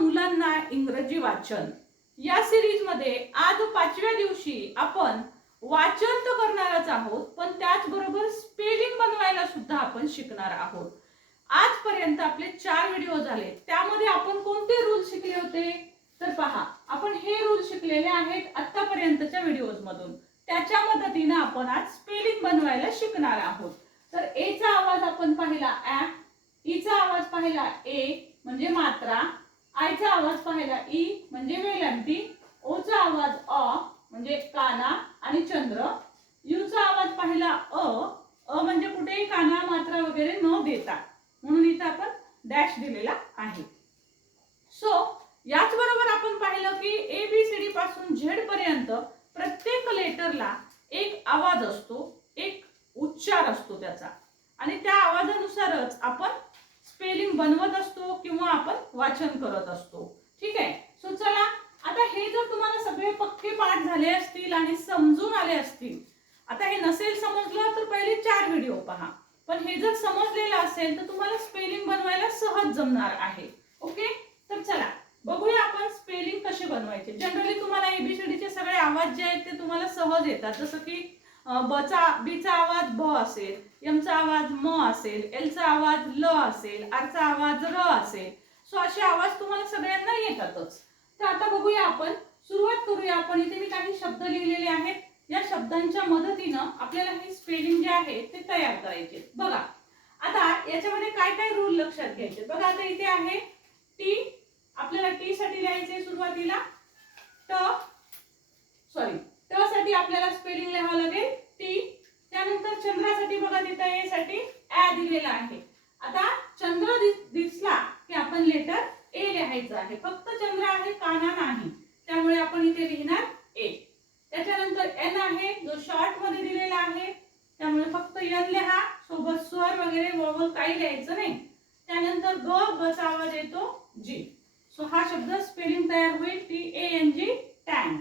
मुलांना इंग्रजी वाचन या सिरीज मध्ये आज 5व्या दिवशी आपण वाचन तर करणारच आहोत, पण त्याचबरोबर स्पेलिंग बनवायला सुद्धा आपण शिकणार आहोत। आजपर्यंत आपले 4 व्हिडिओ झाले, त्यामध्ये आपण कोणते रूल शिकले होते तर पहा, आपण हे रूल शिकलेले आहेत आतापर्यंतच्या व्हिडिओज मधून। त्याच्या मदतीने आपण आज स्पेलिंग बनवायला शिकणार आहोत। तर ए चा आवाज आपण पाहिला ॲ, ई चा आवाज पाहिला ए म्हणजे मात्रा, आय चा आवाज पाहिला ई म्हणजे वेलांटी, ओ चा आवाज अ म्हणजे काना आणि चंद्र, यू चा आवाज पाहिला अ म्हणजे कुठेही काना मात्रा वगैरे न देता, म्हणून इथे आपण डॅश दिलेला आहे। सो याच बरोबर आपण पाहिलं की ए बी सी डी पासून झेड पर्यंत प्रत्येक लेटरला एक आवाज असतो, एक उच्चार असतो त्याचा, आणि त्या आवाजानुसारच आपण स्पेलिंग बनवत असतो किंवा आपण वाचन करत असतो। ठीक आहे। सो चला, आता हे जर तुम्हाला सगळे पक्के पाठ झाले असतील आणि समजून आले असतील, आता हे नसेल समजलं तर पहिले 4 व्हिडिओ पहा, पण हे जर समजलेलं असेल तर तुम्हाला स्पेलिंग बनवायला सहज जमणार आहे। ओके, तर चला बघूया आपण स्पेलिंग कसे बनवायचे। जनरली तुम्हाला एबीसीडी चे सगळे आवाज जे आहेत ते तुम्हाला सहज येतात, जसं की बी चा आवाज ब असेल, एम चा आवाज म असेल, एल चा आवाज ल असेल, आर चा आवाज र असेल। सो असे आवाज तुम्हाला सगळ्यांना येतातच। तर आता बघूया आपण, सुरुवात करूया आपण। इथे मी काही शब्द लिहिलेले आहेत, या शब्दांच्या मदतीने आपल्याला हे स्पेलिंग जे आहे ते तयार करायचे। बघा आता याच्यामध्ये काय काय रूल लक्षात घ्यायचे। बघा आता इथे आहे टी, आपल्याला टी साठी लिहायचे सुरुवातीला ट साठी आपल्याला स्पेलिंग लिहावं लागेल टी। त्यानंतर चंद्रासाठी बघा तिथे ए साठी ॲ दिलेला आहे। आता चंद्र दिसला की आपण लेटर ए लिहायचं आहे, फक्त चंद्र आहे काना नाही, त्यामुळे आपण इथे लिहिणार ए। त्याच्यानंतर एन आहे जो शॉर्ट मध्ये दिलेला आहे, त्यामुळे फक्त एन लिहा, सोबत स्वर वगैरे वॉवल काही लिहायचं नाही। त्यानंतर ग चा आवाज येतो जी। सो हा शब्द स्पेलिंग तयार होईल TANG टँग।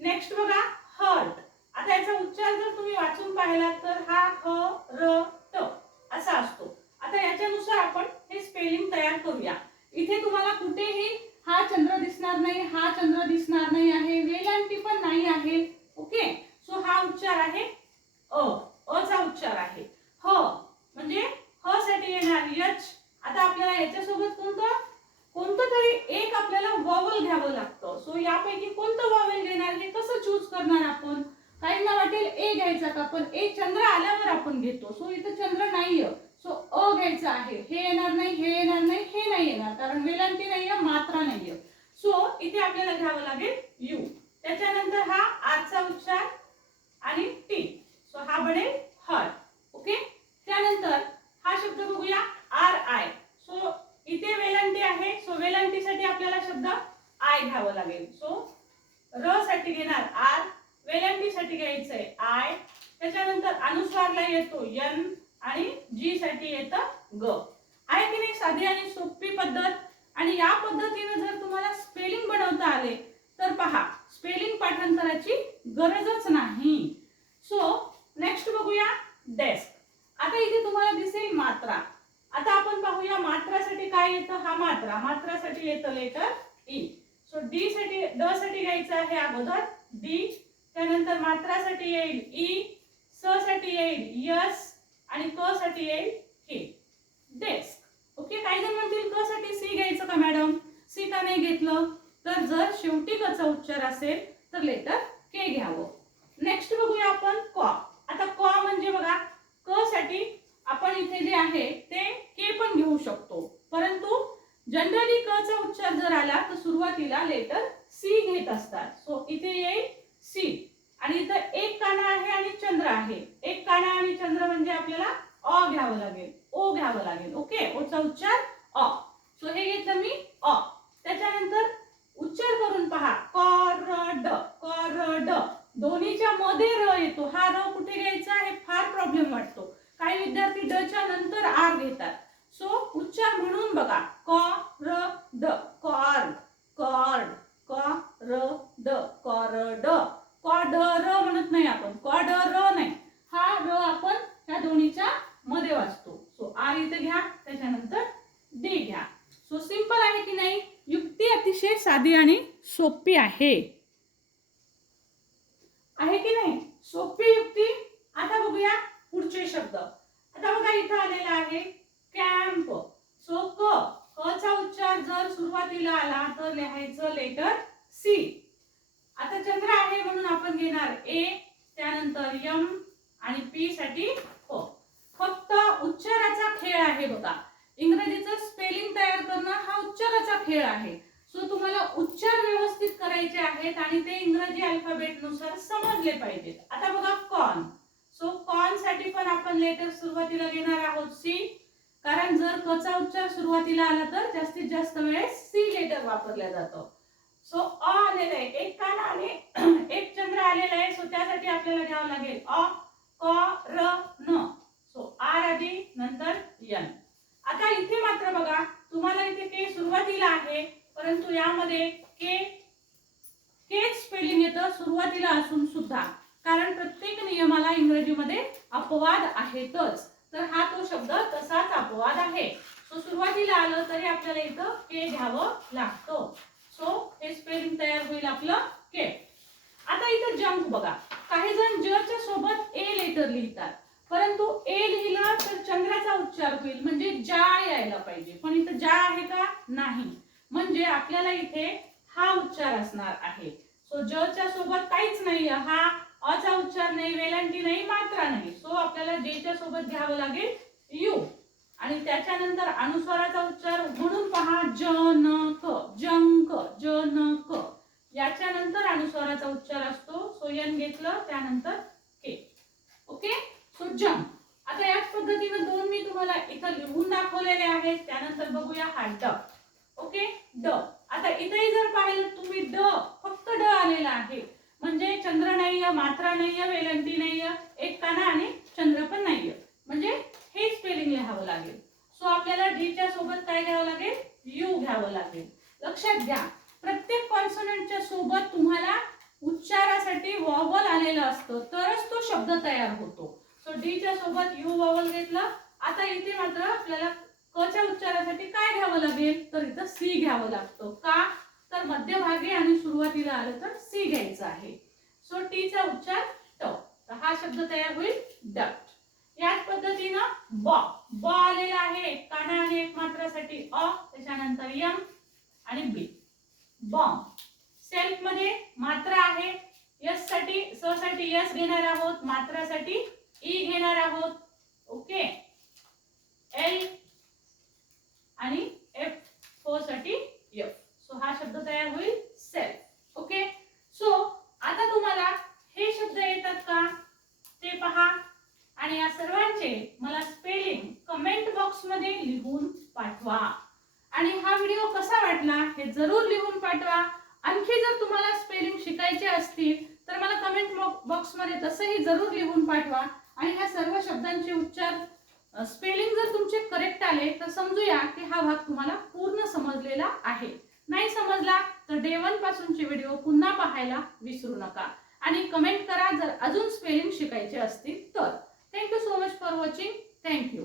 नेक्स्ट बघा हर्ट। आता याचा उच्चार जर तुम्ही वाचून पाहिला तर हा ह र ट असा असतो। आता याच्यानुसार आपण हे स्पेलिंग तयार करूया। इथे तुम्हाला कुठेही हा चंद्र दिसणार नाही, हा चंद्र दिसणार नाही आहे, वेलांटी पण नाही आहे। ओके, सो हा उच्चार आहे अ चा उच्चार आहे। ह म्हणजे ह साठी येणार एच। आता आपल्याला याच्यासोबत कोणतं तरी एक आपल्याला वॉवल घ्यावं लागतं। सो यापैकी कोणतं वॉवल घेणार हे कसं चूज करणार आपण? काहींना वाटेल ए घ्यायचा का, पण ए चंद्र आल्यावर आपण घेतो। सो इथं चंद्र नाहीये, सो अ घ्यायचं आहे। हे येणार नाही, हे येणार नाही, हे नाही येणार, कारण वेलांटी नाहीये, मात्रा नाहीये। सो इथे आपल्याला घ्यावं लागेल यू। त्याच्यानंतर हा आर चा उच्चार आणि टी, सो हा बनेल हर। ओके, त्यानंतर हा शब्द बघूया आर आय। सो इथे वेलांटी आहे, सो वेलांटीसाठी आपल्याला शब्द आय घ्यावं लागेल। सो र साठी घेणार आर, वेलांटीसाठी घ्यायचंय आय। त्याच्यानंतर अनुस्वारला येतो एन आणि जी साठी येतं ग। आहे की नाही साधी आणि सोपी पद्धत? आणि या पद्धतीने जर तुम्हाला स्पेलिंग बनवता आले तर पहा, स्पेलिंग पाठांतराची गरजच नाही। सो नेक्स्ट बघूया डेस्क। आता इथे तुम्हाला दिसेल मात्रा। आता आपण पाहूया मात्रासाठी काय येतं, हा मात्रा, मात्रासाठी येतं लेटर ई। सो डी साठी ड साठी घ्यायचं आहे अगोदर डी, त्यानंतर मात्रासाठी येईल ई, स साठी येईल यस आणि क साठी येईल के, डेस्क। ओके, काही जण म्हणतील क साठी सी घ्यायचं का मॅडम, सी का नाही घेतलं? तर जर शेवटी क चा उच्चार असेल तर लेटर के घ्यावं। नेक्स्ट बघूया आपण क। आता क म्हणजे बघा, क साठी आपण इथे जे आहे ते के पण घेऊ शकतो, परंतु जनरली क चा उच्चार जर आला तर सुरुवातीला लेटर सी घेत असतात। सो इथे येईल सी, आणि इथं एक काना आहे आणि चंद्र आहे। एक काना आणि चंद्र म्हणजे आपल्याला अ घ्यावं लागेल, ओ घ्यावं लागेल। ओके, ओ चा उच्चार अ। सो हे घेतलं मी अ। त्याच्यानंतर उच्चार करून पहा कर ड, दोन्हीच्या मध्ये र येतो। हा र कुठे घ्यायचा आहे फार प्रॉब्लेम वाटतो, काही विद्यार्थी ड च्या नंतर आर घेतात। सो उच्चार म्हणून बघा कर ड, कॉर्ड कॉर्ड, कर ड कॉर्ड, कॉडर म्हणत नाही आपण, कॉडर नाही, हा र आपण ह्या दोन्हीच्या मध्ये वाचतो। सो आर इथे घ्या, त्याच्यानंतर डी घ्या। सो सिंपल आहे की नाही? युक्ती अतिशय साधी आणि सोपी आहे की नाही? सोपी युक्ती. आता बघूया पुढचे शब्द. आता बघा इथं आलेला आहे कॅम्प. सो क चा उच्चार जर सुरुवातीला आला तर लिहायचं लेटर सी. आता चंद्र आहे म्हणून आपण घेणार ए, त्यानंतर यम आणि पी साठी प. फक्त उच्चाराचा खेळ आहे बघा. इंग्रजीचं स्पेलिंग तयार करणं हा उच्चाराचा खेळ आहे. सो तुम्हाला उच्चार व्यवस्थित करायचे आहेत आणि ते इंग्रजी अल्फाबेट नुसार समजले पाहिजेत. आता बघा कॉर्न. सो कॉर्न साठी पण आपण लेटर सुरुवातीला घेणार आहोत सी, कारण जर क चा उच्चार सुरुवातीला आला तर जास्तीत जास्त वेळेस सी लेटर वापरल्या जातो. सो अ आलेलं आहे, एक कान आणि एक चंद्र आलेला आहे. सो त्यासाठी आपल्याला घ्यावं लागेल अ, क, र, न. सो आर आधी, नंतर यन. आता इथे मात्र बघा तुम्हाला इथे के सुरुवातीला आहे, परंतु यामध्ये के स्पेलिंग येतं सुरुवातीला असून सुद्धा, कारण प्रत्येक नियमाला इंग्रजीमध्ये अपवाद आहेतच. तर हा तो शब्द तसाच अपवाद आहे. सो सुरुवातीला आलं तरी आपल्याला इथं के घ्यावं लागतं. सो हे स्पेलिंग तयार होईल आपलं के. आता इथं जंक बघा. काही जण ज च्या सोबत ए लेटर लिहितात, परंतु ए लिहिलं तर चंद्राचा उच्चार होईल, म्हणजे जा यायला पाहिजे. पण इथं जा आहे का? नाही. म्हणजे आपल्याला इथे हा उच्चार असणार आहे. सो ज च्या सोबत काहीच नाही, हा अ चा उच्चार नाही, वेलांटी नाही, मात्रा नाही. सो आपल्याला जे च्या सोबत घ्यावं लागेल यू. आणि त्याच्यानंतर अनुस्वाराचा उच्चार म्हणून पहा जनक, जंक, जनक. याच्या नंतर अनुस्वाराचा उच्चार असतो. सो यन घेतलं, त्यानंतर के. ओके. So junk. आता याच पद्धतीने दोन मी तुम्हाला इथं लिहून दाखवलेले आहेत. त्यानंतर बघूया हा ड. ओके. ड. आता इथेही जर पाहिलं तुम्ही ड, फक्त ड आलेला आहे, म्हणजे चंद्र नाहीये, मात्रा नाहीये, वेलांटी नाहीये, एक काना आणि चंद्र पण नाहीये, म्हणजे हे स्पेलिंग लिहावं लागेल. सो आपल्याला डी च्या सोबत काय घ्यावं लागेल? यू घ्यावं लागेल. लक्षात घ्या, प्रत्येक कॉन्सोनंटच्या सोबत तुम्हाला उच्चारासाठी वॉवल आलेलं असतं, तरच तो शब्द तयार होतो. सो डी च्या सोबत यू वॉवल घेतलं. आता इथे मात्र आपल्याला क च्या उच्चारासाठी काय घ्यावं लागेल? तर इथं सी घ्यावं लागतं. का? तर मध्यभागी आणि सुरुवातीला आलं तर सी घ्यायचं आहे. सो टी चा उच्चार ट. तर हा शब्द तयार होईल डक्ट. याच पद्धतीनं ब. ब आलेला आहे, एक काना आणि एक मात्रासाठी अ, त्याच्यानंतर यम आणि बी. बॉम्ब. सेल्फ मध्ये मात्रा आहे, यस साठी स साठी यस घेणार आहोत, मात्रासाठी ई घेणार आहोत. ओके. एल आणि एफ, फो साठी एफ. सो हा शब्द तयार होईल सेल्फ. ओके. सो आता तुम्हाला हे शब्द येतात का ते पहा, आणि या सर्वांचे मला स्पेलिंग कमेंट बॉक्स मध्ये लिहून पाठवा. आणि हा व्हिडिओ कसा वाटला हे जरूर लिहून पाठवा. आणखी जर तुम्हाला स्पेलिंग शिकायचे असतील तर मला कमेंट बॉक्स मध्ये तसंही जरूर लिहून पाठवा. आणि ह्या सर्व शब्दांचे उच्चार स्पेलिंग जर तुमचे करेक्ट आले तर समजूया की हा भाग तुम्हाला पूर्ण समजलेला आहे. नाही समजला तर डे 1 पासूनचे व्हिडिओ पुन्हा पाहायला विसरू नका. आणि कमेंट करा जर अजून स्पेलिंग शिकायचे असतील तर. Thank you so much for watching. Thank you.